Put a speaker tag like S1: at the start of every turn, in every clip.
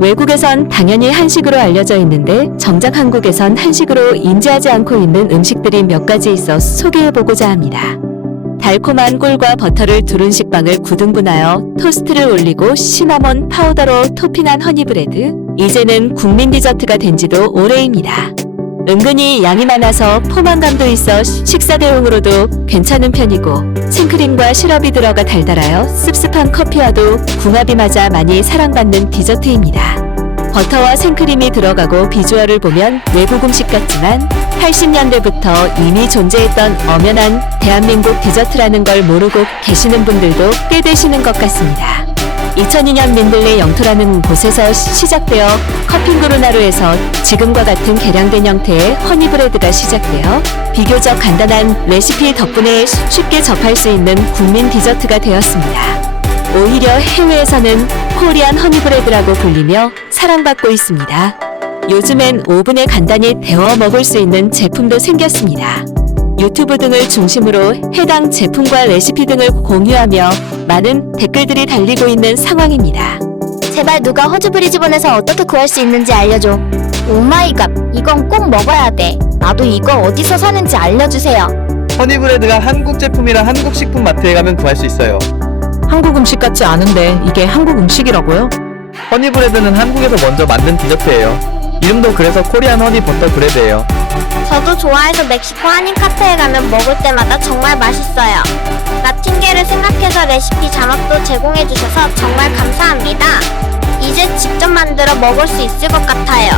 S1: 외국에선 당연히 한식으로 알려져 있는데 정작 한국에선 한식으로 인지하지 않고 있는 음식들이 몇 가지 있어 소개해보고자 합니다. 달콤한 꿀과 버터를 두른 식빵을 구등분하여 토스트를 올리고 시나몬 파우더로 토핑한 허니브레드. 이제는 국민 디저트가 된 지도 오래입니다. 은근히 양이 많아서 포만감도 있어 식사 대용으로도 괜찮은 편이고 생크림과 시럽이 들어가 달달하여 씁씁한 커피와도 궁합이 맞아 많이 사랑받는 디저트입니다. 버터와 생크림이 들어가고 비주얼을 보면 외국 음식 같지만 80년대부터 이미 존재했던 엄연한 대한민국 디저트라는 걸 모르고 계시는 분들도 꽤 되시는 것 같습니다. 2002년 민들레 영토라는 곳에서 시작되어 커핑그루나루에서 지금과 같은 개량된 형태의 허니브레드가 시작되어 비교적 간단한 레시피 덕분에 쉽게 접할 수 있는 국민 디저트가 되었습니다. 오히려 해외에서는 코리안 허니브레드라고 불리며 사랑받고 있습니다. 요즘엔 오븐에 간단히 데워 먹을 수 있는 제품도 생겼습니다. 유튜브 등을 중심으로 해당 제품과 레시피 등을 공유하며 많은 댓글들이 달리고 있는 상황입니다.
S2: 제발 누가 호주 브리즈번에서 어떻게 구할 수 있는지 알려줘. 오마이갓, 이건 꼭 먹어야 돼. 나도 이거 어디서 사는지 알려주세요.
S3: 허니브레드가 한국 제품이라 한국 식품 마트에 가면 구할 수 있어요.
S4: 한국 음식 같지 않은데 이게 한국 음식이라고요?
S3: 허니브레드는 한국에서 먼저 만든 디저트예요. 이름도 그래서 코리안 허니 버터 브레드예요.
S2: 저도 좋아해서 멕시코 한인 카페에 가면 먹을 때마다 정말 맛있어요. 나틴게를 생각해서 레시피 자막도 제공해 주셔서 정말 감사합니다. 이제 직접 만들어 먹을 수 있을 것 같아요.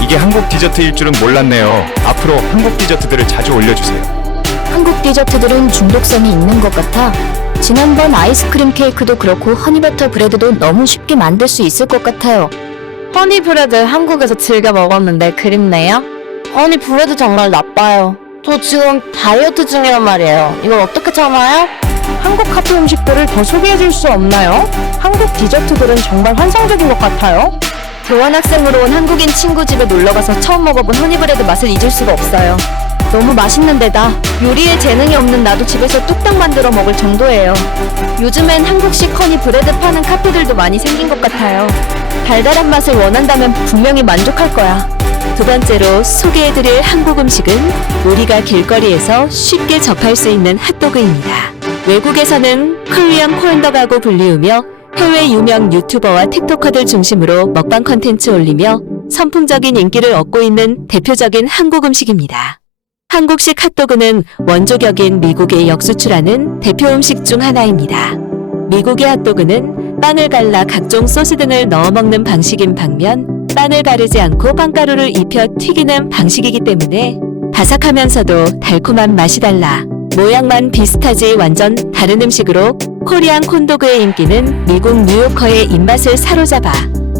S5: 이게 한국 디저트일 줄은 몰랐네요. 앞으로 한국 디저트들을 자주 올려주세요.
S6: 한국 디저트들은 중독성이 있는 것 같아. 지난번 아이스크림 케이크도 그렇고 허니버터 브레드도 너무 쉽게 만들 수 있을 것 같아요.
S4: 허니브레드 한국에서 즐겨 먹었는데 그립네요. 허니브레드 정말 나빠요. 저 지금 다이어트 중이란 말이에요. 이걸 어떻게 참아요? 한국 카페 음식들을 더 소개해줄 수 없나요? 한국 디저트들은 정말 환상적인 것 같아요. 교환학생으로 온 한국인 친구 집에 놀러가서 처음 먹어본 허니브레드 맛을 잊을 수가 없어요. 너무 맛있는 데다 요리에 재능이 없는 나도 집에서 뚝딱 만들어 먹을 정도예요. 요즘엔 한국식 허니 브레드 파는 카페들도 많이 생긴 것 같아요. 달달한 맛을 원한다면 분명히 만족할 거야.
S1: 두 번째로 소개해드릴 한국 음식은 우리가 길거리에서 쉽게 접할 수 있는 핫도그입니다. 외국에서는 코리안 콜더가고 불리우며 해외 유명 유튜버와 틱토커들 중심으로 먹방 컨텐츠 올리며 선풍적인 인기를 얻고 있는 대표적인 한국 음식입니다. 한국식 핫도그는 원조격인 미국에 역수출하는 대표 음식 중 하나입니다. 미국의 핫도그는 빵을 갈라 각종 소스 등을 넣어 먹는 방식인 반면 빵을 가르지 않고 빵가루를 입혀 튀기는 방식이기 때문에 바삭하면서도 달콤한 맛이 달라 모양만 비슷하지 완전 다른 음식으로 코리안 콘도그의 인기는 미국 뉴요커의 입맛을 사로잡아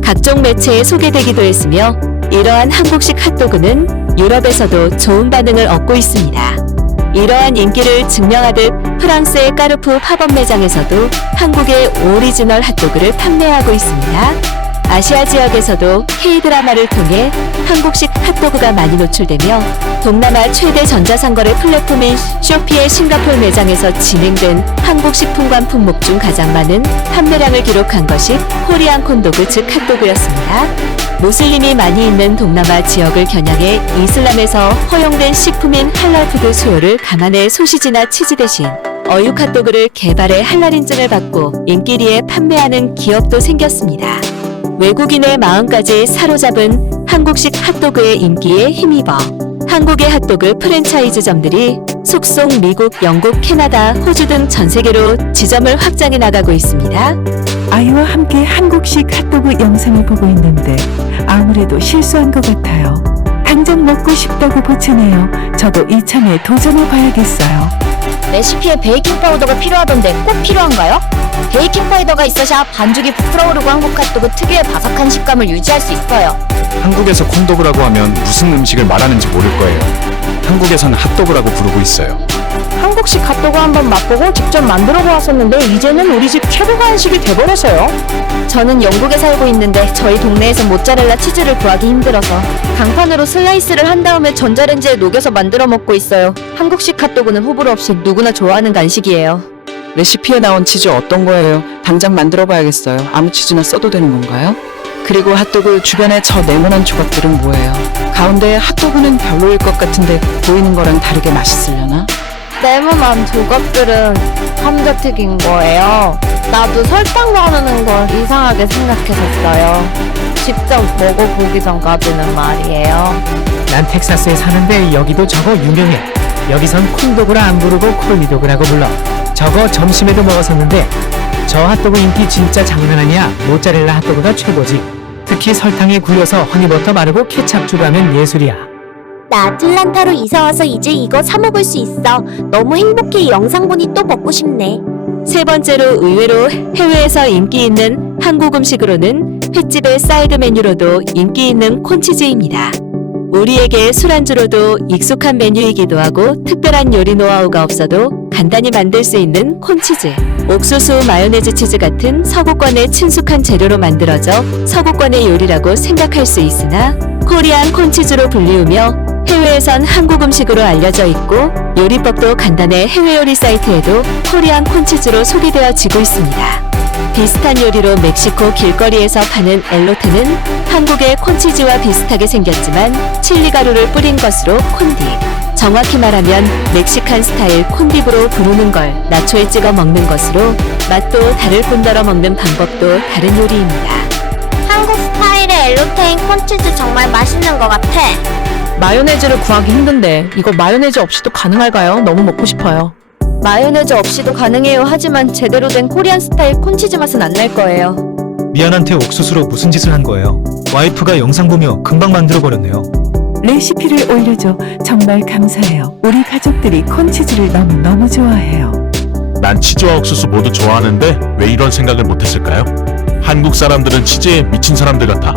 S1: 각종 매체에 소개되기도 했으며 이러한 한국식 핫도그는 유럽에서도 좋은 반응을 얻고 있습니다. 이러한 인기를 증명하듯 프랑스의 까르푸 팝업 매장에서도 한국의 오리지널 핫도그를 판매하고 있습니다. 아시아 지역에서도 K-드라마를 통해 한국식 핫도그가 많이 노출되며 동남아 최대 전자상거래 플랫폼인 쇼피의 싱가폴 매장에서 진행된 한국 식품관 품목 중 가장 많은 판매량을 기록한 것이 코리안 콘도그 즉 핫도그였습니다. 무슬림이 많이 있는 동남아 지역을 겨냥해 이슬람에서 허용된 식품인 할랄푸드 수요를 감안해 소시지나 치즈 대신 어육 핫도그를 개발해 할랄 인증을 받고 인기리에 판매하는 기업도 생겼습니다. 외국인의 마음까지 사로잡은 한국식 핫도그의 인기에 힘입어 한국의 핫도그 프랜차이즈점들이 속속 미국, 영국, 캐나다, 호주 등 전 세계로 지점을 확장해 나가고 있습니다.
S7: 아이와 함께 한국식 핫도그 영상을 보고 있는데 아무래도 실수한 것 같아요. 당장 먹고 싶다고 보채네요. 저도 이참에 도전해 봐야겠어요.
S2: 레시피에 베이킹 파우더가 필요하던데 꼭 필요한가요? 베이킹 파우더가 있어야 반죽이 부풀어 오르고 한국 핫도그 특유의 바삭한 식감을 유지할 수 있어요.
S5: 한국에서 콘도그라고 하면 무슨 음식을 말하는지 모를 거예요. 한국에선 핫도그라고 부르고 있어요.
S4: 한국식 핫도그 한번 맛보고 직접 만들어 보았었는데 이제는 우리 집 최고가 한식이 돼버려서요. 저는 영국에 살고 있는데 저희 동네에서 모짜렐라 치즈를 구하기 힘들어서 강판으로 슬라이스를 한 다음에 전자레인지에 녹여서 만들어 먹고 있어요. 한국식 핫도그는 호불호 없이 누구나 좋아하는 간식이에요.
S8: 레시피에 나온 치즈 어떤 거예요? 당장 만들어 봐야겠어요. 아무 치즈나 써도 되는 건가요? 그리고 핫도그 주변에 저 네모난 조각들은 뭐예요? 가운데 핫도그는 별로일 것 같은데 보이는 거랑 다르게 맛있으려나?
S4: 네모난 조각들은 감자튀긴 거예요. 나도 설탕 바르는 걸 이상하게 생각했었어요. 직접 먹어보기 전까지는 말이에요.
S9: 난 텍사스에 사는데 여기도 저거 유명해. 여기선 콩도그라 안 부르고 콜리도그라고 불러. 저거 점심에도 먹었었는데 저 핫도그 인기 진짜 장난 아니야. 모짜렐라 핫도그가 최고지. 특히 설탕에 굴려서 허니버터 바르고 케찹 추가하면 예술이야.
S2: 나 아틀란타로 이사 와서 이제 이거 사 먹을 수 있어. 너무 행복해. 이 영상 보니 또 먹고 싶네.
S1: 세 번째로 의외로 해외에서 인기 있는 한국 음식으로는 횟집의 사이드 메뉴로도 인기 있는 콘치즈입니다. 우리에게 술안주로도 익숙한 메뉴이기도 하고 특별한 요리 노하우가 없어도 간단히 만들 수 있는 콘치즈. 옥수수, 마요네즈 치즈 같은 서구권의 친숙한 재료로 만들어져 서구권의 요리라고 생각할 수 있으나 코리안 콘치즈로 불리우며 해외에선 한국 음식으로 알려져 있고 요리법도 간단해 해외 요리 사이트에도 코리안 콘치즈로 소개되어지고 있습니다. 비슷한 요리로 멕시코 길거리에서 파는 엘로테는 한국의 콘치즈와 비슷하게 생겼지만 칠리 가루를 뿌린 것으로 콘디. 정확히 말하면 멕시칸 스타일 콘디브로 부르는 걸 나초에 찍어 먹는 것으로 맛도 다를 뿐더러 먹는 방법도 다른 요리입니다.
S2: 한국 스타일의 엘로테인 콘치즈 정말 맛있는 것 같아.
S8: 마요네즈를 구하기 힘든데 이거 마요네즈 없이도 가능할까요? 너무 먹고 싶어요.
S6: 마요네즈 없이도 가능해요. 하지만 제대로 된 코리안 스타일 콘치즈 맛은 안 날 거예요.
S10: 미안한테 옥수수로 무슨 짓을 한 거예요? 와이프가 영상 보며 금방 만들어 버렸네요.
S7: 레시피를 올려줘 정말 감사해요. 우리 가족들이 콘치즈를 너무너무 좋아해요.
S11: 난 치즈와 옥수수 모두 좋아하는데 왜 이런 생각을 못했을까요? 한국 사람들은 치즈에 미친 사람들 같아.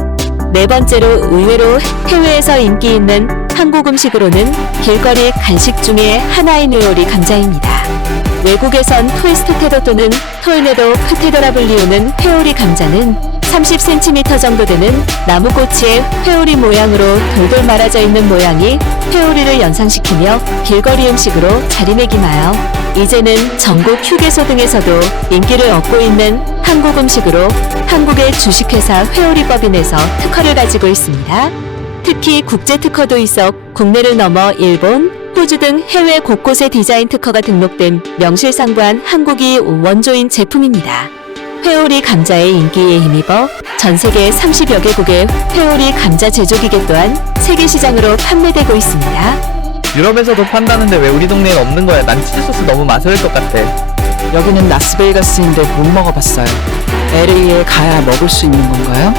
S1: 네 번째로 의외로 해외에서 인기 있는 한국 음식으로는 길거리 간식 중에 하나인 요리 감자입니다. 외국에선 트위스트 테도 또는 토르네도 포테도라 불리우는 회오리 감자는 30cm 정도 되는 나무꼬치의 회오리 모양으로 돌돌 말아져 있는 모양이 회오리를 연상시키며 길거리 음식으로 자리매김하여 이제는 전국 휴게소 등에서도 인기를 얻고 있는 한국 음식으로 한국의 주식회사 회오리법인에서 특허를 가지고 있습니다. 특히 국제 특허도 있어 국내를 넘어 일본, 호주 등 해외 곳곳에 디자인 특허가 등록된 명실상부한 한국이 원조인 제품입니다. 회오리 감자의 인기에 힘입어 전 세계 30여 개국의 회오리 감자 제조 기계 또한 세계 시장으로 판매되고 있습니다.
S3: 유럽에서도 판다는데 왜 우리 동네엔 없는 거야? 난 치즈 소스 너무 맛있을 것 같아.
S8: 여기는 라스베이거스인데 못 먹어봤어요. LA에 가야 먹을 수 있는 건가요?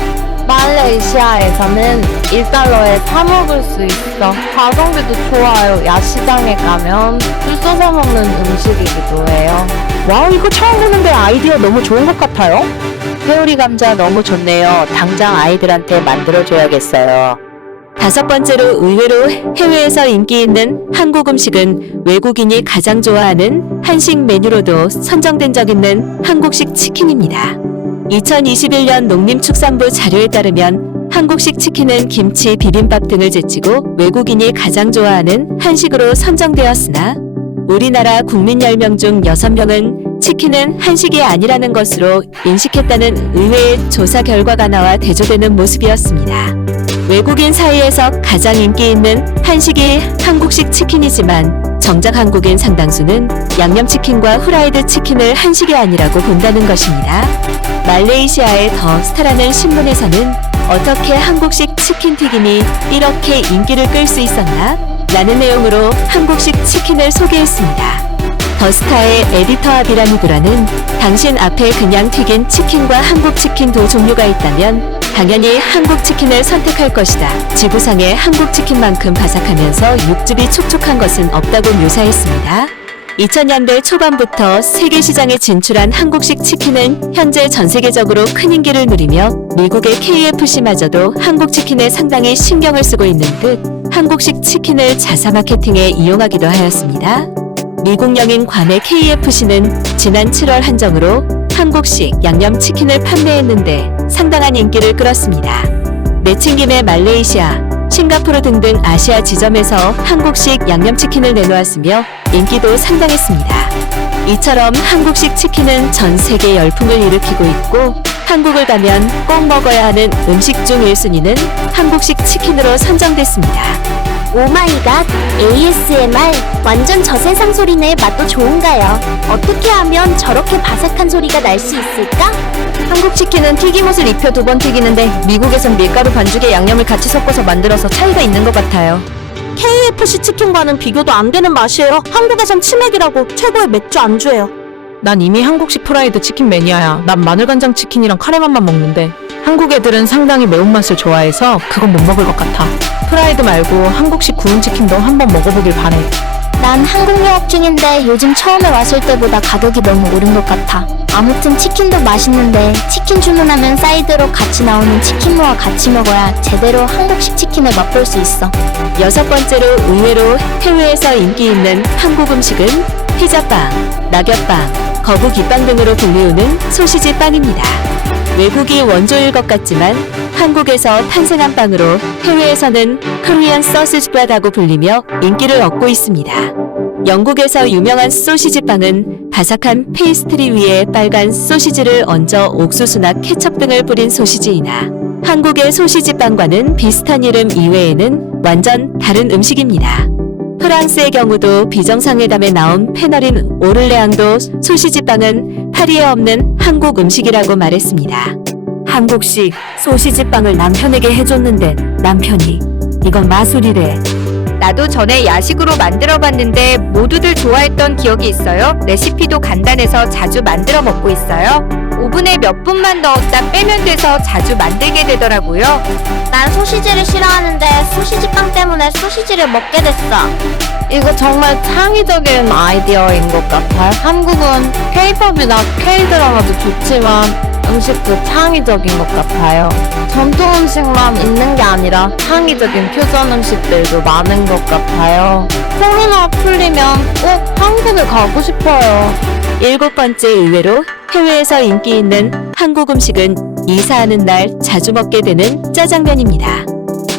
S4: 말레이시아에서는 1달러에 사 먹을 수 있어. 가성비도 좋아요. 야시장에 가면 줄 서서 먹는 음식이기도 해요.
S8: 와우 이거 처음 보는데 아이디어 너무 좋은 것 같아요.
S4: 회오리 감자 너무 좋네요. 당장 아이들한테 만들어줘야겠어요.
S1: 다섯 번째로 의외로 해외에서 인기 있는 한국 음식은 외국인이 가장 좋아하는 한식 메뉴로도 선정된 적 있는 한국식 치킨입니다. 2021년 농림축산부 자료에 따르면 한국식 치킨은 김치, 비빔밥 등을 제치고 외국인이 가장 좋아하는 한식으로 선정되었으나 우리나라 국민 10명 중 6명은 치킨은 한식이 아니라는 것으로 인식했다는 의외의 조사 결과가 나와 대조되는 모습이었습니다. 외국인 사이에서 가장 인기 있는 한식이 한국식 치킨이지만 정작 한국인 상당수는 양념치킨과 후라이드 치킨을 한식이 아니라고 본다는 것입니다. 말레이시아의 더 스타라는 신문에서는 어떻게 한국식 치킨 튀김이 이렇게 인기를 끌 수 있었나? 라는 내용으로 한국식 치킨을 소개했습니다. 더스타의 에디터 아비라미드라는 당신 앞에 그냥 튀긴 치킨과 한국 치킨 두 종류가 있다면 당연히 한국 치킨을 선택할 것이다. 지구상에 한국 치킨만큼 바삭하면서 육즙이 촉촉한 것은 없다고 묘사했습니다. 2000년대 초반부터 세계 시장에 진출한 한국식 치킨은 현재 전 세계적으로 큰 인기를 누리며 미국의 KFC마저도 한국 치킨에 상당히 신경을 쓰고 있는 듯 한국식 치킨을 자사 마케팅에 이용하기도 하였습니다. 미국령인 관의 KFC는 지난 7월 한정으로 한국식 양념치킨을 판매했는데 상당한 인기를 끌었습니다. 내친김에 말레이시아, 싱가포르 등등 아시아 지점에서 한국식 양념치킨을 내놓았으며 인기도 상당했습니다. 이처럼 한국식 치킨은 전 세계 열풍을 일으키고 있고 한국을 가면 꼭 먹어야 하는 음식 중 1순위는 한국식 치킨으로 선정됐습니다.
S2: 오마이갓 ASMR 완전 저세상 소리네 맛도 좋은가요? 어떻게 하면 저렇게 바삭한 소리가 날 수 있을까?
S4: 한국 치킨은 튀김옷을 입혀 두 번 튀기는데 미국에선 밀가루 반죽에 양념을 같이 섞어서 만들어서 차이가 있는 것 같아요.
S2: KFC 치킨과는 비교도 안 되는 맛이에요. 한국에선 치맥이라고 최고의 맥주 안주예요.
S8: 난 이미 한국식 프라이드 치킨 매니아야. 난 마늘간장 치킨이랑 카레맛만 먹는데 한국 애들은 상당히 매운맛을 좋아해서 그건 못 먹을 것 같아. 프라이드 말고 한국식 구운 치킨도 한번 먹어보길 바래.
S6: 난 한국 유학 중인데 요즘 처음에 왔을 때보다 가격이 너무 오른 것 같아. 아무튼 치킨도 맛있는데 치킨 주문하면 사이드로 같이 나오는 치킨무와 같이 먹어야 제대로 한국식 치킨을 맛볼 수 있어.
S1: 여섯 번째로 의외로 해외에서 인기 있는 한국 음식은 피자빵, 낙엽빵, 거북이빵 등으로 불리우는 소시지 빵입니다. 외국이 원조일 것 같지만 한국에서 탄생한 빵으로 해외에서는 코리안 서시지 브레드라고 불리며 인기를 얻고 있습니다. 영국에서 유명한 소시지 빵은 바삭한 페이스트리 위에 빨간 소시지를 얹어 옥수수나 케첩 등을 뿌린 소시지이나 한국의 소시지 빵과는 비슷한 이름 이외에는 완전 다른 음식입니다. 프랑스의 경우도 비정상회담에 나온 페너린 오를레앙도 소시지 빵은 파리에 없는 한국 음식이라고 말했습니다. 한국식 소시지 빵을 남편에게 해줬는데 남편이 이건 마술이래.
S4: 나도 전에 야식으로 만들어 봤는데 모두들 좋아했던 기억이 있어요. 레시피도 간단해서 자주 만들어 먹고 있어요. 오븐에 몇 분만 넣었다 빼면 돼서 자주 만들게 되더라고요.
S2: 난 소시지를 싫어하는데 소시지 빵 때문에 소시지를 먹게 됐어.
S4: 이거 정말 창의적인 아이디어인 것 같아요. 한국은 K-팝이나 K-드라마도 좋지만 음식도 창의적인 것 같아요. 전통 음식만 있는 게 아니라 창의적인 퓨전 음식들도 많은 것 같아요. 코로나 풀리면 꼭 한국에 가고 싶어요.
S1: 일곱 번째 의외로 해외에서 인기 있는 한국 음식은 이사하는 날 자주 먹게 되는 짜장면입니다.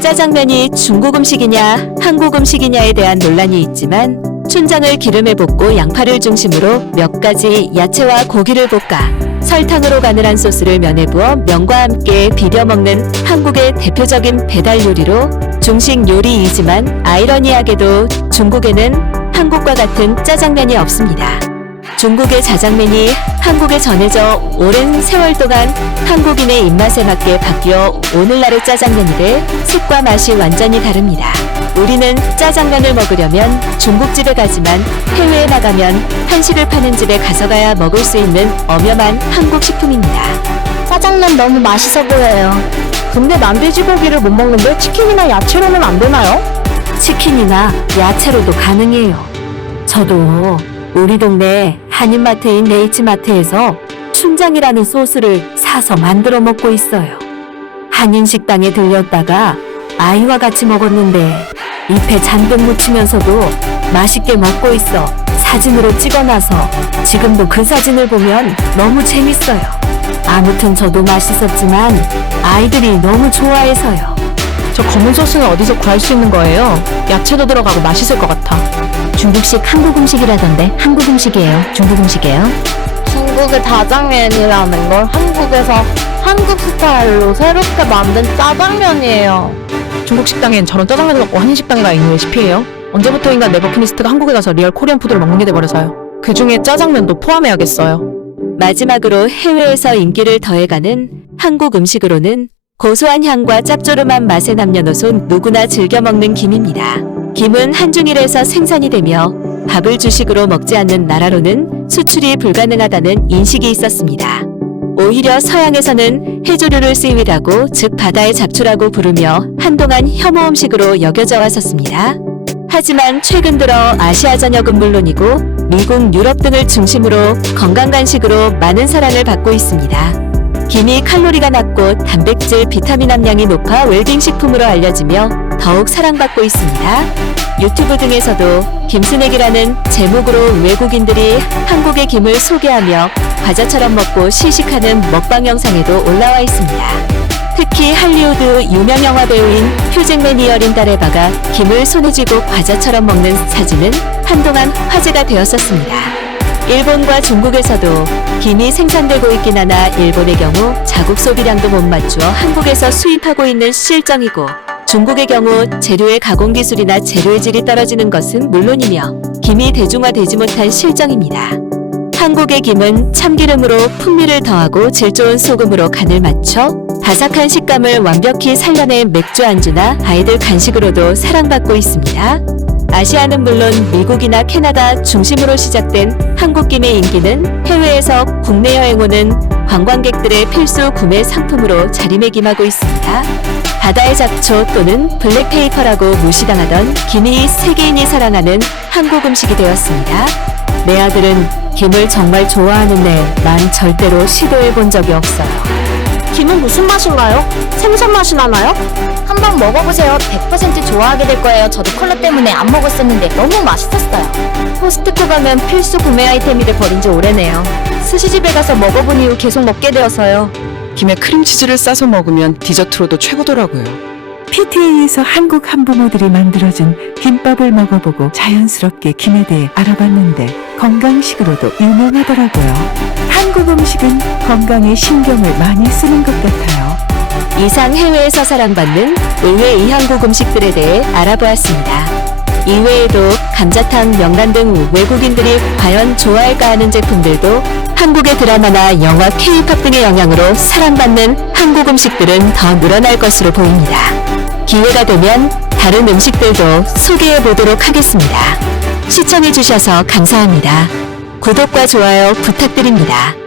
S1: 짜장면이 중국 음식이냐 한국 음식이냐에 대한 논란이 있지만 춘장을 기름에 볶고 양파를 중심으로 몇 가지 야채와 고기를 볶아 설탕으로 가늘한 소스를 면에 부어 면과 함께 비벼 먹는 한국의 대표적인 배달 요리로 중식 요리이지만 아이러니하게도 중국에는 한국과 같은 짜장면이 없습니다. 중국의 자장면이 한국에 전해져 오랜 세월 동안 한국인의 입맛에 맞게 바뀌어 오늘날의 짜장면이 돼 색과 맛이 완전히 다릅니다. 우리는 짜장면을 먹으려면 중국집에 가지만 해외에 나가면 한식을 파는 집에 가져가야 먹을 수 있는 엄연한 한국 식품입니다.
S6: 짜장면 너무 맛있어 보여요.
S4: 근데 난 돼지고기를 못 먹는데 치킨이나 야채로는 안 되나요?
S1: 치킨이나 야채로도 가능해요. 저도 우리 동네 한인마트인 네이츠마트에서 춘장이라는 소스를 사서 만들어 먹고 있어요. 한인 식당에 들렸다가 아이와 같이 먹었는데 잎에 잔뜩 묻히면서도 맛있게 먹고 있어 사진으로 찍어놔서 지금도 그 사진을 보면 너무 재밌어요. 아무튼 저도 맛있었지만 아이들이 너무 좋아해서요.
S8: 저 검은 소스는 어디서 구할 수 있는 거예요? 야채도 들어가고 맛있을 것 같아.
S6: 중국식 한국 음식이라던데 한국 음식이에요. 중국 음식이에요.
S4: 중국의 자장면이라는 걸 한국에서 한국 스타일로 새롭게 만든 짜장면이에요.
S8: 중국 식당엔 저런 짜장면을 먹고 한인 식당에 가 있는 레시피예요. 언제부터인가 내 버킷리스트가 한국에 가서 리얼 코리안 푸드를 먹는 게 돼버려서요. 그 중에 짜장면도 포함해야겠어요.
S1: 마지막으로 해외에서 인기를 더해가는 한국 음식으로는 고소한 향과 짭조름한 맛의 남녀노소 누구나 즐겨 먹는 김입니다. 김은 한중일에서 생산이 되며 밥을 주식으로 먹지 않는 나라로는 수출이 불가능하다는 인식이 있었습니다. 오히려 서양에서는 해조류를 씨위라고 즉 바다의 잡초라고 부르며 한동안 혐오 음식으로 여겨져 왔었습니다. 하지만 최근 들어 아시아 전역은 물론이고 미국, 유럽 등을 중심으로 건강 간식으로 많은 사랑을 받고 있습니다. 김이 칼로리가 낮고 단백질, 비타민 함량이 높아 웰빙 식품으로 알려지며 더욱 사랑받고 있습니다. 유튜브 등에서도 김스낵이라는 제목으로 외국인들이 한국의 김을 소개하며 과자처럼 먹고 시식하는 먹방 영상에도 올라와 있습니다. 특히 할리우드 유명 영화 배우인 휴잭맨 이어린 다레바가 김을 손에 쥐고 과자처럼 먹는 사진은 한동안 화제가 되었었습니다. 일본과 중국에서도 김이 생산되고 있긴 하나 일본의 경우 자국 소비량도 못 맞추어 한국에서 수입하고 있는 실정이고 중국의 경우 재료의 가공 기술이나 재료의 질이 떨어지는 것은 물론이며 김이 대중화되지 못한 실정입니다. 한국의 김은 참기름으로 풍미를 더하고 질 좋은 소금으로 간을 맞춰 바삭한 식감을 완벽히 살려낸 맥주 안주나 아이들 간식으로도 사랑받고 있습니다. 아시아는 물론 미국이나 캐나다 중심으로 시작된 한국 김의 인기는 해외에서 국내 여행 오는 관광객들의 필수 구매 상품으로 자리매김하고 있습니다. 바다의 잡초 또는 블랙페이퍼라고 무시당하던 김이 세계인이 사랑하는 한국 음식이 되었습니다. 내 아들은 김을 정말 좋아하는데 난 절대로 시도해 본 적이 없어요.
S2: 김은 무슨 맛인가요? 생선 맛이 나나요?
S6: 한번 먹어보세요. 100% 좋아하게 될 거예요. 저도 컬러 때문에 안 먹었었는데 너무 맛있었어요.
S4: 코스트코 가면 필수 구매 아이템이 돼 버린 지 오래네요. 스시집에 가서 먹어본 이후 계속 먹게 되어서요.
S12: 김에 크림치즈를 싸서 먹으면 디저트로도 최고더라고요.
S7: PTA에서 한국 한부모들이 만들어준 김밥을 먹어보고 자연스럽게 김에 대해 알아봤는데 건강식으로도 유명하더라고요. 한국 음식은 건강에 신경을 많이 쓰는 것 같아요.
S1: 이상 해외에서 사랑받는 의외 이한국 음식들에 대해 알아보았습니다. 이외에도 감자탕, 명란 등 외국인들이 과연 좋아할까 하는 제품들도 한국의 드라마나 영화, K-팝 등의 영향으로 사랑받는 한국 음식들은 더 늘어날 것으로 보입니다. 기회가 되면 다른 음식들도 소개해 보도록 하겠습니다. 시청해 주셔서 감사합니다. 구독과 좋아요 부탁드립니다.